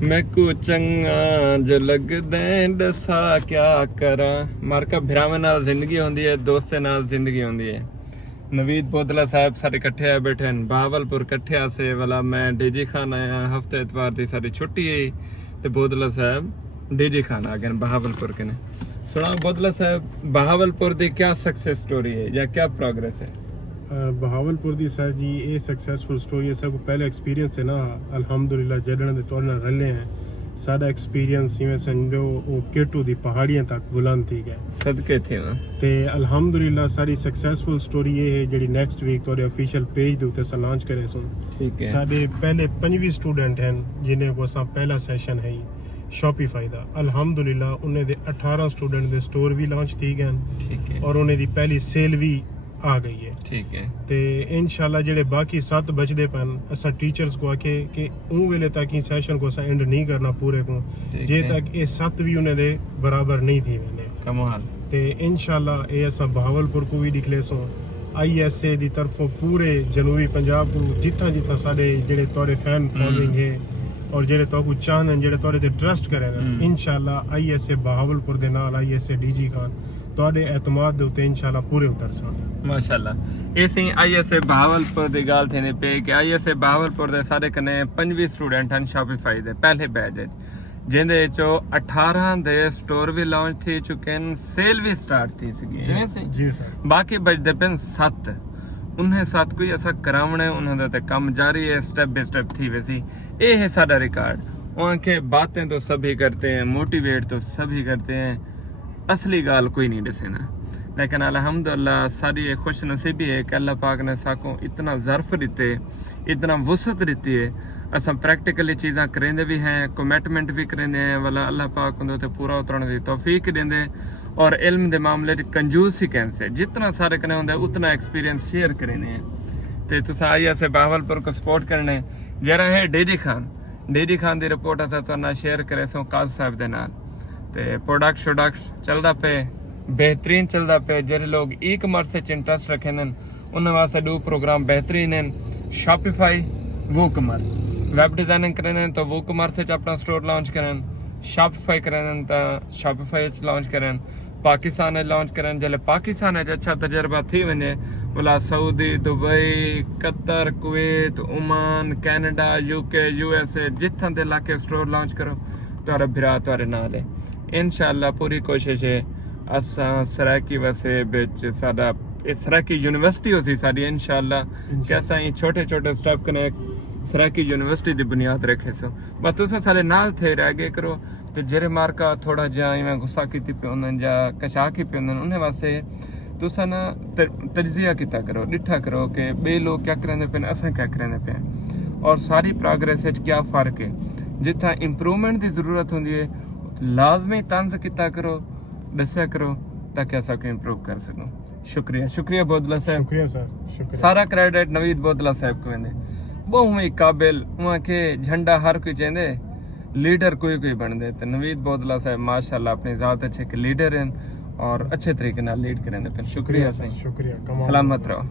मैं को चंगा जो लगदे दसा क्या करा मारका भरावां नाल जिंदगी होंदी है दोस्तां नाल जिंदगी होंदी है। नवीद बोदला साहब सारे इकट्ठे आ बैठे हैं बहावलपुर इकट्ठे आसे वाला मैं डीजी खान आया हफ्ते इतवार दी सारी छुट्टी है ते बोदला साहब डीजी खान आ गए बहावलपुर के ने सुना बोदला साहब बहावलपुर दी क्या सक्सेस स्टोरी है या क्या प्रोग्रेस है? बहावलपुर दी सर जी ये सक्सेसफुल स्टोरी है। सब पहले एक्सपीरियंस है ना अल्हम्दुलिल्लाह जड़न दे तौर नाल रले हैं साडा एक्सपीरियंस इवें समझो वो केटू दी पहाड़ियां तक बुलंद थी गए सदके थे ना ते अल्हम्दुलिल्लाह सारी सक्सेसफुल स्टोरी ये है जेडी नेक्स्ट वीक तोरे ऑफिशियल पेज दे उत्ते असां लॉन्च करे सुन। ठीक है साडे पहले 5 स्टूडेंट हैं जिन्हें को असां पहला सेशन है शॉपिफाई दा अल्हम्दुलिल्लाह उन्हें दे 18 स्टूडेंट दे स्टोर भी लॉन्च थी गए। ठीक है और उन्हें दी पहली सेल भी आ गई है। ठीक है ते इंशाल्लाह जेडे बाकी 7 बचदे पन असां टीचर्स को आखे कि उन वेले तक ही सेशन को असां एंड नहीं करना पूरे को जे तक ये 7 भी उन्हें दे बराबर नहीं थी मैंने कमाल ते इंशाल्लाह ये असां बहावलपुर को भी निकले सो ISA दी तरफों पूरे जनूबी पंजाब को जितना जितना साडे जेडे तोरे फैन फॉलोइंग है और जेडे तो को चाहन जेडे तोरे ते ट्रस्ट करे इंशाल्लाह ISA बहावलपुर दे नाल ISA डीजी खान ਤੁਹਾਡੇ एतमाद ਦੇ ਉੱਤੇ ਇਨਸ਼ਾਅੱਲਾ ਪੂਰੇ ਉਤਰ ਸਾਂ माशाल्लाह। इसी ISA बहावलपुर ਦੀ ਗੱਲ ਥੇਨੇ ਪਏ ਕਿ ISA ਬਹਾਵਲपुर ਦੇ ਸਾਡੇ ਕਨੇ 5 ਸਟੂਡੈਂਟ ਹਨ ਸ਼ਾਪੀਫਾਈ ਦੇ ਪਹਿਲੇ ਬੈਚ ਜਿੰਦੇ ਚੋਂ 18 ਦੇ ਸਟੋਰ ਵੀ ਲਾਂਚ ਥੀ ਚੁੱਕੇ ਹਨ ਸੇਲ ਵੀ ਸਟਾਰਟ ਥੀ ਸੀਗੀ ਜੀ ਸਰ ਬਾਕੀ ਬਚਦੇ ਪਨ 7 उन्हें साथ कोई ऐसा करावना है उन्होंने तो काम जारी है स्टेप बाय स्टेप थी वैसी ये है सारा रिकॉर्ड। उनके बातें तो सभी करते हैं मोटिवेट तो सभी करते हैं असली गाल कोई नहीं दसेना लेकिन अल्हम्दुलिल्लाह सारी ये खुश नसीबी है कि अल्लाह पाक ने साको इतना ज़र्फ दिते इतना वसत दिती है अस प्रैक्टिकली चीज़ां करेंदे भी हैं कमिटमेंट भी करेंदे हैं वाला अल्लाह पाक उन्हें तो पूरा उतरने की तौफीक देंदे और इल्म के मामले कंजूस ही कैसे जितना सारे कने होंगे उतना एक्सपीरियंस शेयर करेने तो तुस ISA बहावलपुर को सपोर्ट करने जरा है डीडी खान की रिपोर्ट असा तो शेयर करे सो काज साहब के नाल ते प्रोडक्ट शोडक्ट चलता पे बेहतरीन चलता पे जेरे लोग ई कमर्स इंटरेस्ट रखे उन्होंने वास्ते 2 प्रोग्राम बेहतरीन हैं शॉपिफाई वो कमर्स वैब डिजाइनिंग करें तो वो कमर्स अपना स्टोर लॉन्च करें शॉपिफाई करें तो शॉपिफाई लॉन्च करें पाकिस्तान लॉन्च करें जल्द पाकिस्तान अच्छा तजर्बा थी वने बोला Saudi Dubai Qatar Kuwait Oman Canada UK USA जिथां दे इलाके स्टोर लॉन्च करो तुहारा भिरा तुहारे नाल है इंशाअल्लाह पूरी कोशिश है असां सराकी वैसे बिच साडा सराकी यूनिवर्सिटी होसी साडी इंशाअल्लाह कि असां छोटे छोटे स्टेप कने सराकी यूनिवर्सिटी दी बुनियाद रखे सो बस तुसां सारे नाल थे रह गए करो तो जेरे मार्का थोड़ा जा इवें गुस्सा कीती पे उन्हनि जा कशा की पे उन्हनि उन्हें वास्ते तुसां ना तजजिया किता करो डिठा करो कि बे लोग क्या करेंदे पे असां क्या करेंदे पे और सारी प्रोग्रेस विच क्या फर्क है जिथा इंप्रूवमेंट की जरूरत होंदी है लाजमी तंज किता करो दस्या करो ताकि असां को इंप्रूव कर सको। शुक्रिया बोदला साहब शुक्रिया सर शुक्रिया सारा सारा क्रेडिट नवीद बोदला साहब को वेंदे बहुत ही काबिल वहाँ के झंडा हर कोई चाहते लीडर कोई बन दे तो नवीद बोदला साहब माशाल्लाह अपनी ज़ात अच्छे के लीडर हैं और अच्छे तरीके नाल लीड करें। शुक्रिया शुक्रिया सलामत रहो।